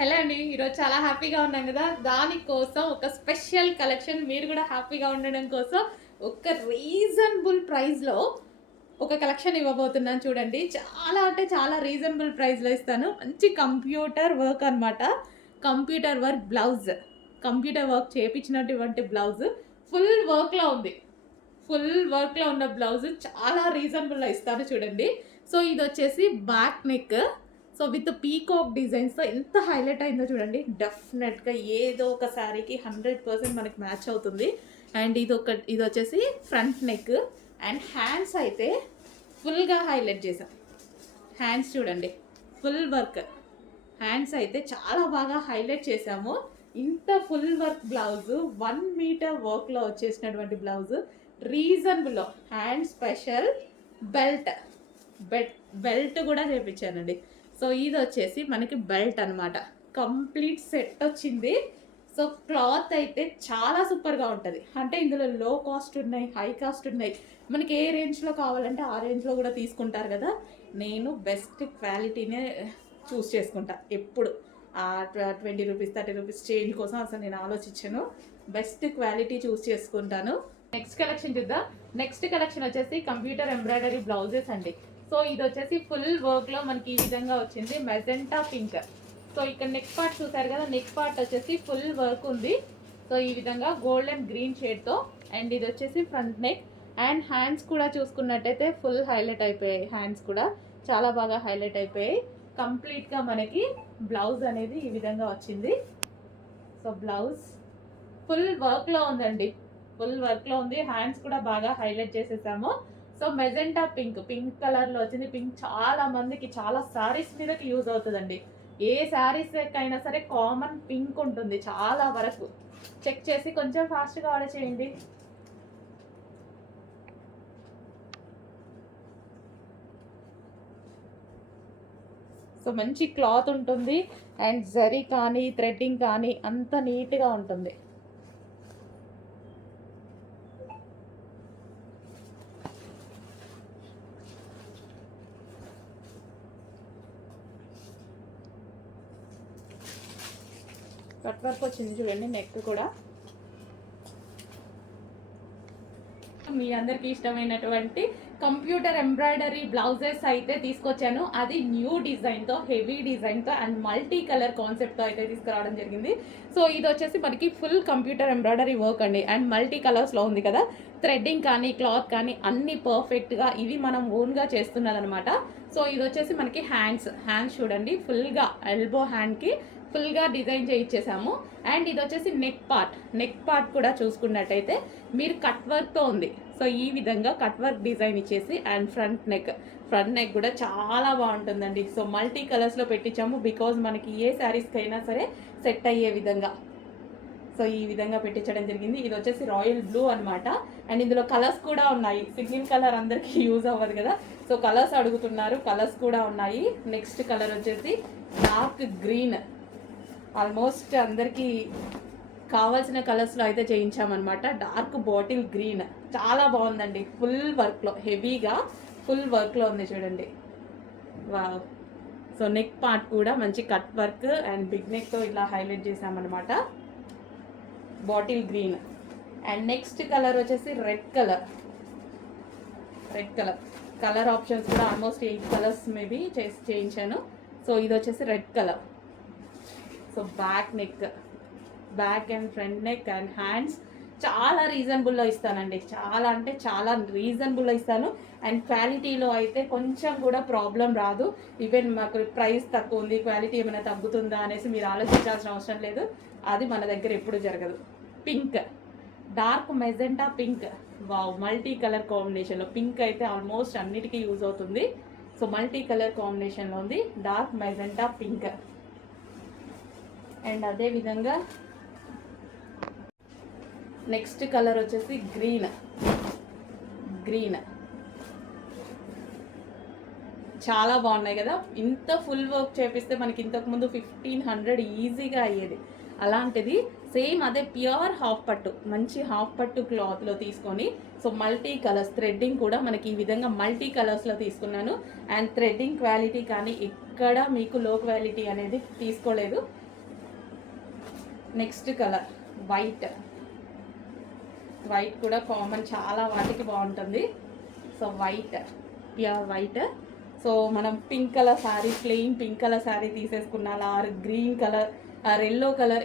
Hello అండి. ఈరోజు చాలా హ్యాపీగా ఉన్నాం గదా! దానికోసం ఒక స్పెషల్ కలెక్షన్ మీరు గూడా హ్యాపీగా ఉండడం కోసం ఒక రీజనబుల్ ప్రైస్‌లో ఒక కలెక్షన్ ఇవ్వబోతున్నాను చూడండి. చాలా అంటే చాలా రీజనబుల్ ప్రైస్‌లో ఇస్తాను. మంచి కంప్యూటర్ వర్క్ అనమాట. Computer work blouse. Computer work చేపించినటువంటి బ్లౌజ్ ఫుల్ వర్క్‌లో ఉంది. ఫుల్ వర్క్‌లో ఉన్న బ్లౌజ్ చాలా రీజనబుల్‌లో ఇస్తాను చూడండి. సో, ఇదొచ్చేసి back neck. So, with peacock డిజైన్స్‌తో ఎంత హైలైట్ అయిందో చూడండి. డెఫినెట్‌గా ఏదో ఒక శారీకి 100% మనకి మ్యాచ్ అవుతుంది. అండ్ ఇదొచ్చేసి ఫ్రంట్ నెక్ అండ్ హ్యాండ్స్ అయితే ఫుల్‌గా హైలైట్ చేశాం. హ్యాండ్స్ చూడండి. Full work. హ్యాండ్స్ అయితే చాలా బాగా హైలైట్ చేశాము. ఇంత ఫుల్ వర్క్ బ్లౌజు 1 మీటర్ వర్క్‌లో వచ్చేసినటువంటి బ్లౌజు రీజనబుల్‌లో హ్యాండ్ స్పెషల్ బెల్ట్. బెల్ట్ కూడా చేపించానండి. సో ఇదొచ్చేసి మనకి బెల్ట్ అనమాట. కంప్లీట్ సెట్ వచ్చింది. సో క్లాత్ అయితే చాలా సూపర్‌గా ఉంటది. అంటే ఇందులో లో కాస్ట్ ఉన్నాయి, హై కాస్ట్ ఉన్నాయి. మనకి ఏ రేంజ్‌లో కావాలంటే ఆ రేంజ్‌లో కూడా తీసుకుంటారు కదా! నేను బెస్ట్ క్వాలిటీనే చూస్ చేసుకుంటా ఎప్పుడు. 20 రూపీస్, 30 రూపీస్ చేంజ్ కోసం అసలు నేను ఆలోచించను. బెస్ట్ క్వాలిటీ చూస్ చేసుకుంటాను. నెక్స్ట్ కలెక్షన్ చూద్దాం. నెక్స్ట్ కలెక్షన్ వచ్చేసి కంప్యూటర్ ఎంబ్రాయిడరీ బ్లౌజెస్ అండి. సో ఇదొచ్చేసి ఫుల్ వర్క్‌లో మనకి ఈ విధంగా వచ్చింది. Magenta pink. సో ఇక్కడ నెక్ పార్ట్ చూసారు కదా! నెక్ పార్ట్ వచ్చేసి ఫుల్ వర్క్ ఉంది. సో ఈ విధంగా గోల్డ్ అండ్ గ్రీన్ షేడ్‌తో. అండ్ ఇది వచ్చేసి ఫ్రంట్ నెక్. అండ్ హ్యాండ్స్ కూడా చూసుకున్నట్టయితే ఫుల్ హైలైట్ అయిపోయాయి. హ్యాండ్స్ కూడా చాలా బాగా హైలైట్ అయిపోయాయి. కంప్లీట్‌గా మనకి బ్లౌజ్ అనేది ఈ విధంగా వచ్చింది. సో బ్లౌజ్ ఫుల్ వర్క్‌లో ఉందండి. ఫుల్ వర్క్‌లో ఉంది. హ్యాండ్స్ కూడా బాగా హైలైట్ చేసేసాము. So magenta pink. పింక్ కలర్‌లో వచ్చింది. పింక్ చాలా మందికి చాలా సారీస్ మీదకి యూజ్ అవుతదండి. ఏ సారీస్ అయినా సరే కామన్ పింక్ ఉంటుంది చాలా వరకు. చెక్ చేసి కొంచెం ఫాస్ట్‌గా ఆర్డర్ చేయండి. సో మంచి క్లాత్ ఉంటుంది. అండ్ జరీ కానీ, థ్రెడ్డింగ్ కానీ అంత నీట్‌గా ఉంటుంది. కట్ వర్క్ వచ్చింది చూడండి. నెక్ కూడా మీ అందరికీ ఇష్టమైనటువంటి కంప్యూటర్ ఎంబ్రాయిడరీ బ్లౌజెస్ అయితే తీసుకొచ్చాను. అది న్యూ డిజైన్తో, హెవీ డిజైన్తో అండ్ మల్టీ కలర్ కాన్సెప్ట్తో అయితే తీసుకురావడం జరిగింది. సో ఇది వచ్చేసి మనకి ఫుల్ కంప్యూటర్ ఎంబ్రాయిడరీ వర్క్ అండి. అండ్ మల్టీ కలర్స్లో ఉంది కదా! థ్రెడ్డింగ్ కానీ, క్లాత్ కానీ అన్నీ పర్ఫెక్ట్గా ఇవి మనం ఓన్గా చేస్తున్నదనమాట. సో ఇది వచ్చేసి మనకి హ్యాండ్స్ చూడండి. ఫుల్గా ఎల్బో హ్యాండ్కి ఫుల్గా డిజైన్ చేయించేసాము. అండ్ ఇది వచ్చేసి నెక్ పార్ట్ కూడా చూసుకున్నట్టయితే మీరు కట్ వర్క్తో ఉంది. సో ఈ విధంగా కట్ వర్క్ డిజైన్ ఇచ్చేసి అండ్ ఫ్రంట్ నెక్ కూడా చాలా బాగుంటుందండి. సో మల్టీ కలర్స్లో పెట్టించాము. బికాజ్ మనకి ఏ శారీస్కి అయినా సరే సెట్ అయ్యే విధంగా. సో ఈ విధంగా పెట్టించడం జరిగింది. ఇది వచ్చేసి రాయల్ బ్లూ అనమాట. అండ్ ఇందులో కలర్స్ కూడా ఉన్నాయి. సింగిల్ కలర్ అందరికీ యూజ్ అవ్వదు కదా! సో కలర్స్ అడుగుతున్నారు. కలర్స్ కూడా ఉన్నాయి. నెక్స్ట్ కలర్ వచ్చేసి డార్క్ గ్రీన్. ఆల్మోస్ట్ అందరికీ కావాల్సిన కలర్స్లో అయితే చేయించామన్నమాట. డార్క్ బాటిల్ గ్రీన్ చాలా బాగుందండి. ఫుల్ వర్క్లో హెవీగా ఫుల్ వర్క్లో ఉంది చూడండి. వావ్. సో నెక్ పార్ట్ కూడా మంచి కట్ వర్క్ అండ్ బిగ్ నెక్తో ఇలా హైలైట్ చేసామన్నమాట. Bottle green. And next colour వచ్చేసి రెడ్ కలర్. కలర్ ఆప్షన్స్ కూడా ఆల్మోస్ట్ 8 కలర్స్ మేబీ చేయించాను. సో ఇది వచ్చేసి red colour. So back and front neck and hands చాలా రీజనబుల్లో ఇస్తానండి. చాలా అంటే చాలా రీజనబుల్లో ఇస్తాను. అండ్ క్వాలిటీలో అయితే కొంచెం కూడా ప్రాబ్లం రాదు. ఈవెన్ మాకు ప్రైస్ తక్కువ ఉంది, క్వాలిటీ ఏమైనా తగ్గుతుందా అనేసి మీరు ఆలోచించాల్సిన అవసరం లేదు. అది మన దగ్గర ఎప్పుడు జరగదు. Pink, dark magenta pink. Wow. Multi colour కాంబినేషన్లో పింక్ అయితే ఆల్మోస్ట్ అన్నిటికీ యూజ్ అవుతుంది. సో మల్టీ కలర్ కాంబినేషన్లో ఉంది డార్క్ మెజెంటా పింక్. అండ్ అదే విధంగా నెక్స్ట్ కలర్ వచ్చేసి గ్రీన్. చాలా బాగున్నాయి కదా! ఇంత ఫుల్ వర్క్ చేపిస్తే మనకి ఇంతకుముందు 1500 ఈజీగా అయ్యేది. అలాంటిది సేమ్ అదే ప్యూర్ హాఫ్ పట్టు, మంచి హాఫ్ పట్టు క్లాత్లో తీసుకొని సో మల్టీ కలర్స్ థ్రెడ్డింగ్ కూడా మనకి ఈ విధంగా మల్టీ కలర్స్లో తీసుకున్నాను. అండ్ థ్రెడ్డింగ్ క్వాలిటీ కానీ ఎక్కడ మీకు లో క్వాలిటీ అనేది తీసుకోలేదు. Next colour white. వైట్ కూడా కామన్, చాలా వాటికి బాగుంటుంది. So white, pure white. So మనం pink colour sari, plain pink colour sari తీసేసుకున్నా, or green colour or yellow colour,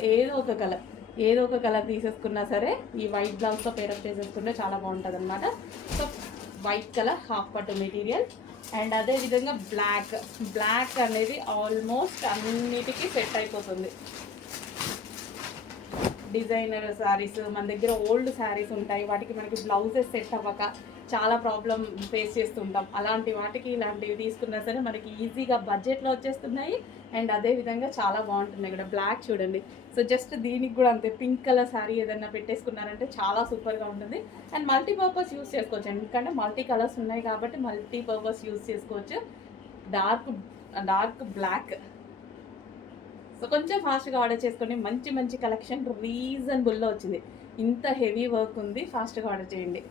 ఏదో ఒక కలర్ తీసేసుకున్నా సరే ఈ వైట్ బ్లౌజ్తో పేరప్ చేసేసుకుంటే చాలా బాగుంటుంది అనమాట. సో వైట్ కలర్ హాఫ్ పట్టు మెటీరియల్. అండ్ అదేవిధంగా బ్లాక్ అనేది ఆల్మోస్ట్ అన్నిటికీ సెట్ అయిపోతుంది. డిజైనర్ శారీస్ మన దగ్గర ఓల్డ్ శారీస్ ఉంటాయి, వాటికి మనకి బ్లౌజెస్ సెట్ అవ్వక చాలా ప్రాబ్లం ఫేస్ చేస్తుంటాం. అలాంటి వాటికి ఇలాంటివి తీసుకున్నా సరే మనకి ఈజీగా బడ్జెట్లో వచ్చేస్తున్నాయి. అండ్ అదేవిధంగా చాలా బాగుంటున్నాయి కూడా. బ్లాక్ చూడండి. సో జస్ట్ దీనికి కూడా అంతే, పింక్ కలర్ శారీ ఏదైనా పెట్టేసుకున్నారంటే చాలా సూపర్గా ఉంటుంది. అండ్ మల్టీపర్పస్ యూస్ చేసుకోవచ్చు, ఎందుకంటే మల్టీ కలర్స్ ఉన్నాయి కాబట్టి మల్టీపర్పస్ యూస్ చేసుకోవచ్చు. Dark black. సో కొంచెం ఫాస్ట్గా ఆర్డర్ చేసుకోండి. మంచి కలెక్షన్ రీజనబుల్లో వచ్చింది. ఇంత హెవీ వర్క్ ఉంది, ఫాస్ట్గా ఆర్డర్ చేయండి.